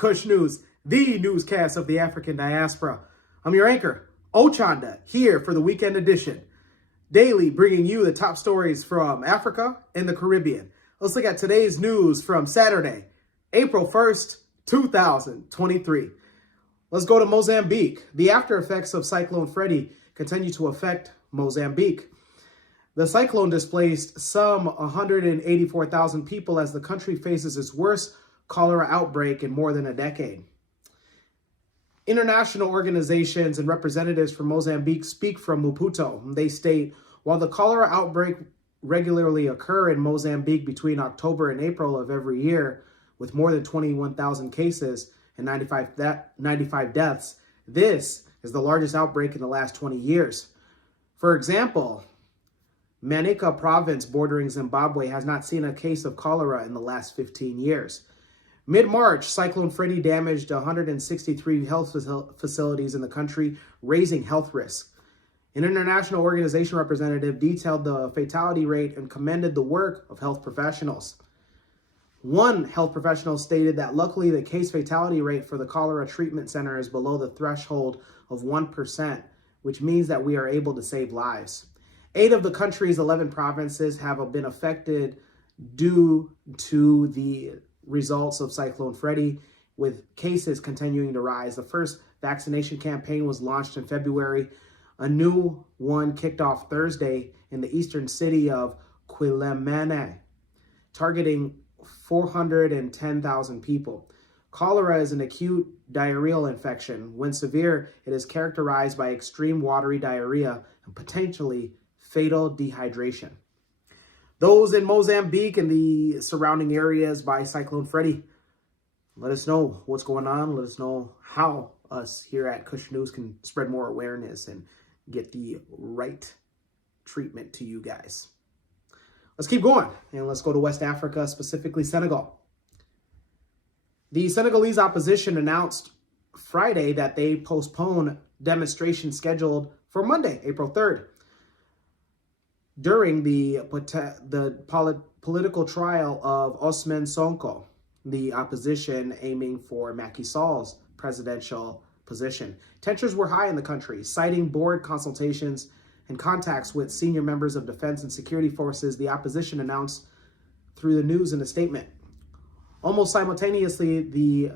Kush News, the newscast of the African diaspora. I'm your anchor, Ochanda, here for the weekend edition. Daily bringing you the top stories from Africa and the Caribbean. Let's look at today's news from Saturday, April 1st, 2023. Let's go to Mozambique. The after effects of Cyclone Freddy continue to affect Mozambique. The cyclone displaced some 184,000 people as the country faces its worst cholera outbreak in more than a decade. International organizations and representatives from Mozambique speak from Maputo. They state, while the cholera outbreak regularly occur in Mozambique between October and April of every year, with more than 21,000 cases and 95 deaths, this is the largest outbreak in the last 20 years. For example, Manica province bordering Zimbabwe has not seen a case of cholera in the last 15 years. Mid-March, Cyclone Freddy damaged 163 health facilities in the country, raising health risks. An international organization representative detailed the fatality rate and commended the work of health professionals. One health professional stated that luckily the case fatality rate for the cholera treatment center is below the threshold of 1%, which means that we are able to save lives. 8 of the country's 11 provinces have been affected due to the results of Cyclone Freddy, with cases continuing to rise. The first vaccination campaign was launched in February. A new one kicked off Thursday in the eastern city of Quilemane, targeting 410,000 people. Cholera is an acute diarrheal infection. When severe, it is characterized by extreme watery diarrhea and potentially fatal dehydration. Those in Mozambique and the surrounding areas by Cyclone Freddy, let us know what's going on. Let us know how us here at Kush News can spread more awareness and get the right treatment to you guys. Let's keep going and let's go to West Africa, specifically Senegal. The Senegalese opposition announced Friday that they postpone demonstrations scheduled for Monday, April 3rd. During the political trial of Ousmane Sonko, the opposition aiming for Macky Sall's presidential position. Tensions were high in the country, citing board consultations and contacts with senior members of defense and security forces. The opposition announced through the news in a statement. Almost simultaneously, the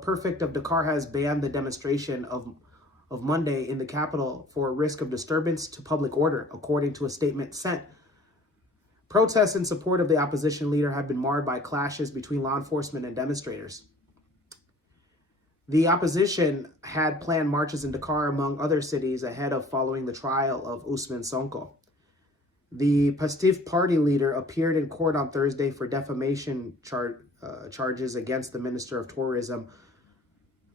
prefect of Dakar has banned the demonstration of Monday in the capital for risk of disturbance to public order, according to a statement sent. Protests in support of the opposition leader have been marred by clashes between law enforcement and demonstrators. The opposition had planned marches in Dakar, among other cities, ahead of following the trial of Ousmane Sonko. The Pastef party leader appeared in court on Thursday for defamation charges against the Minister of Tourism.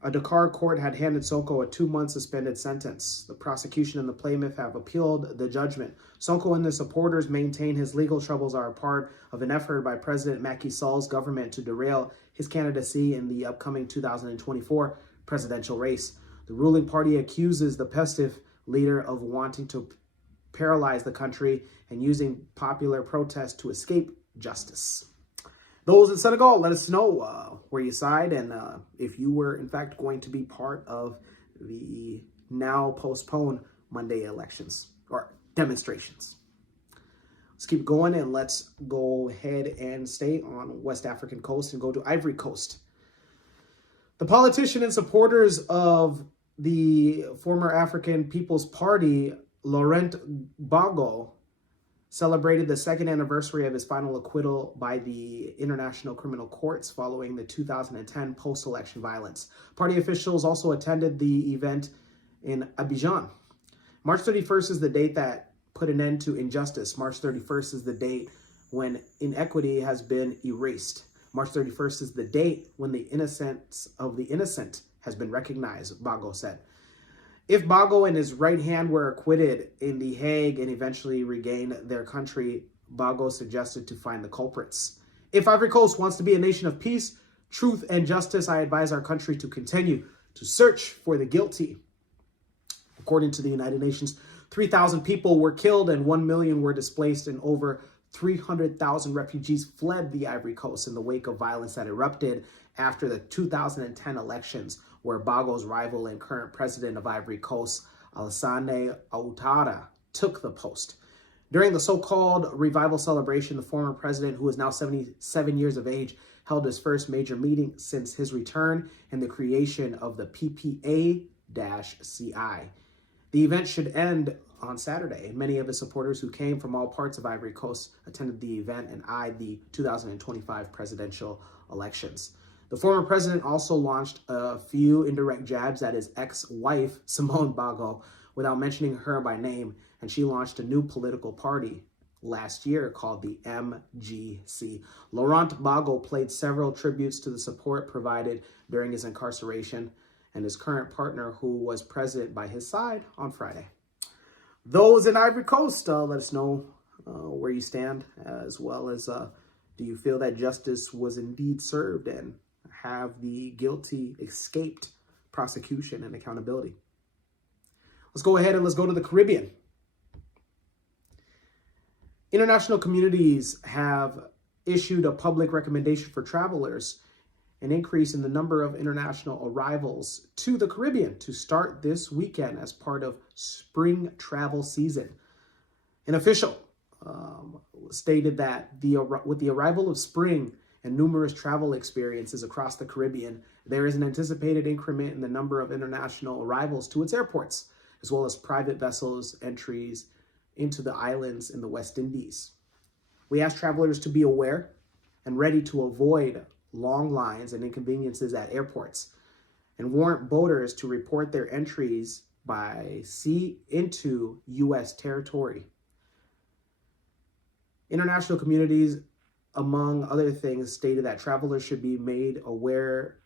A Dakar court had handed Sonko a 2-month suspended sentence. The prosecution and the plaintiff have appealed the judgment. Sonko and his supporters maintain his legal troubles are a part of an effort by President Macky Sall's government to derail his candidacy in the upcoming 2024 presidential race. The ruling party accuses the Pastef leader of wanting to paralyze the country and using popular protests to escape justice. Those in Senegal, let us know where you side and if you were, in fact, going to be part of the now postponed Monday elections or demonstrations. Let's keep going and let's go ahead and stay on West African coast and go to Ivory Coast. The politician and supporters of the former African People's Party, Laurent Gbagbo, celebrated the second anniversary of his final acquittal by the International Criminal Courts following the 2010 post-election violence. Party officials also attended the event in Abidjan. March 31st is the date that put an end to injustice. March 31st is the date when inequity has been erased. March 31st is the date when the innocence of the innocent has been recognized, Gbagbo said. If Gbagbo and his right hand were acquitted in The Hague and eventually regained their country, Gbagbo suggested to find the culprits. If Ivory Coast wants to be a nation of peace, truth, and justice, I advise our country to continue to search for the guilty. According to the United Nations, 3,000 people were killed and 1 million were displaced, and over 300,000 refugees fled the Ivory Coast in the wake of violence that erupted after the 2010 elections, where Bago's rival and current president of Ivory Coast, Alassane Ouattara, took the post. During the so-called revival celebration, the former president, who is now 77 years of age, held his first major meeting since his return and the creation of the PPA-CI. The event should end on Saturday, and many of his supporters who came from all parts of Ivory Coast attended the event and eyed the 2025 presidential elections. The former president also launched a few indirect jabs at his ex-wife, Simone Bago, without mentioning her by name, and she launched a new political party last year called the MGC. Laurent Gbagbo played several tributes to the support provided during his incarceration and his current partner, who was present by his side on Friday. Those in Ivory Coast, let us know where you stand, as well as do you feel that justice was indeed served and have the guilty escaped prosecution and accountability? Let's go ahead and let's go to the Caribbean. International communities have issued a public recommendation for travelers, an increase in the number of international arrivals to the Caribbean to start this weekend as part of spring travel season. An official stated that with the arrival of spring and numerous travel experiences across the Caribbean, there is an anticipated increment in the number of international arrivals to its airports, as well as private vessels entries into the islands in the West Indies. We ask travelers to be aware and ready to avoid long lines and inconveniences at airports, and warrant boaters to report their entries by sea into U.S. territory. International communities, among other things, stated that travelers should be made aware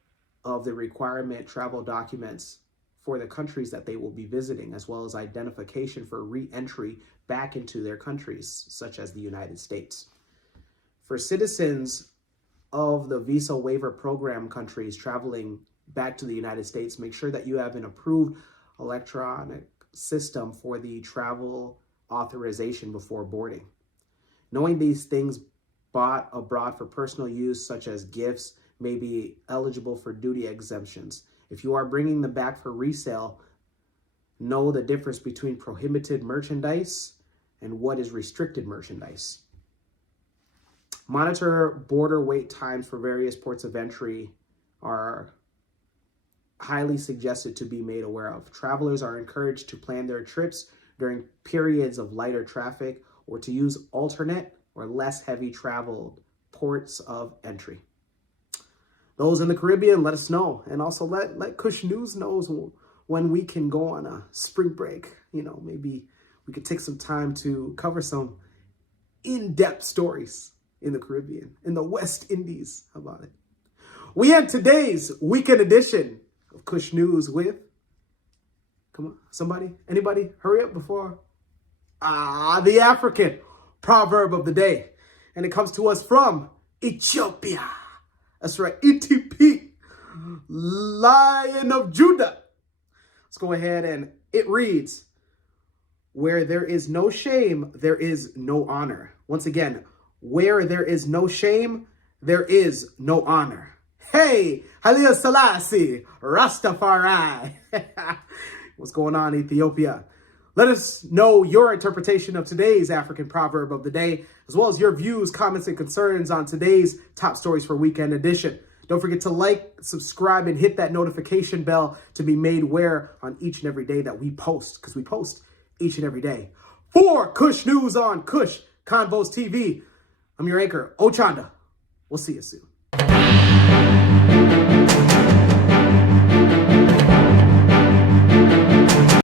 of the requirement travel documents for the countries that they will be visiting, as well as identification for re-entry back into their countries, such as the United States. For citizens of the visa waiver program countries traveling back to the United States, make sure that you have an approved electronic system for the travel authorization before boarding. Knowing these things bought abroad for personal use, such as gifts, may be eligible for duty exemptions. If you are bringing them back for resale, know the difference between prohibited merchandise and what is restricted merchandise. Monitor border wait times for various ports of entry are highly suggested to be made aware of. Travelers are encouraged to plan their trips during periods of lighter traffic or to use alternate or less heavy traveled ports of entry. Those in the Caribbean, let us know. And also let Kush News knows when we can go on a spring break. You know, maybe we could take some time to cover some in-depth stories in the Caribbean, in the West Indies. How about it? We end today's weekend edition of Kush News with, come on, somebody, anybody, hurry up before, the African proverb of the day. And it comes to us from Ethiopia. That's right, ETP, Lion of Judah. Let's go ahead, and it reads, where there is no shame, there is no honor. Once again, where there is no shame, there is no honor. Hey, Haile Selassie, Rastafari. What's going on, Ethiopia? Let us know your interpretation of today's African proverb of the day, as well as your views, comments, and concerns on today's top stories for Weekend Edition. Don't forget to like, subscribe, and hit that notification bell to be made aware on each and every day that we post, because we post each and every day. For Kush News on Kush Convos TV, I'm your anchor, Ochanda. We'll see you soon.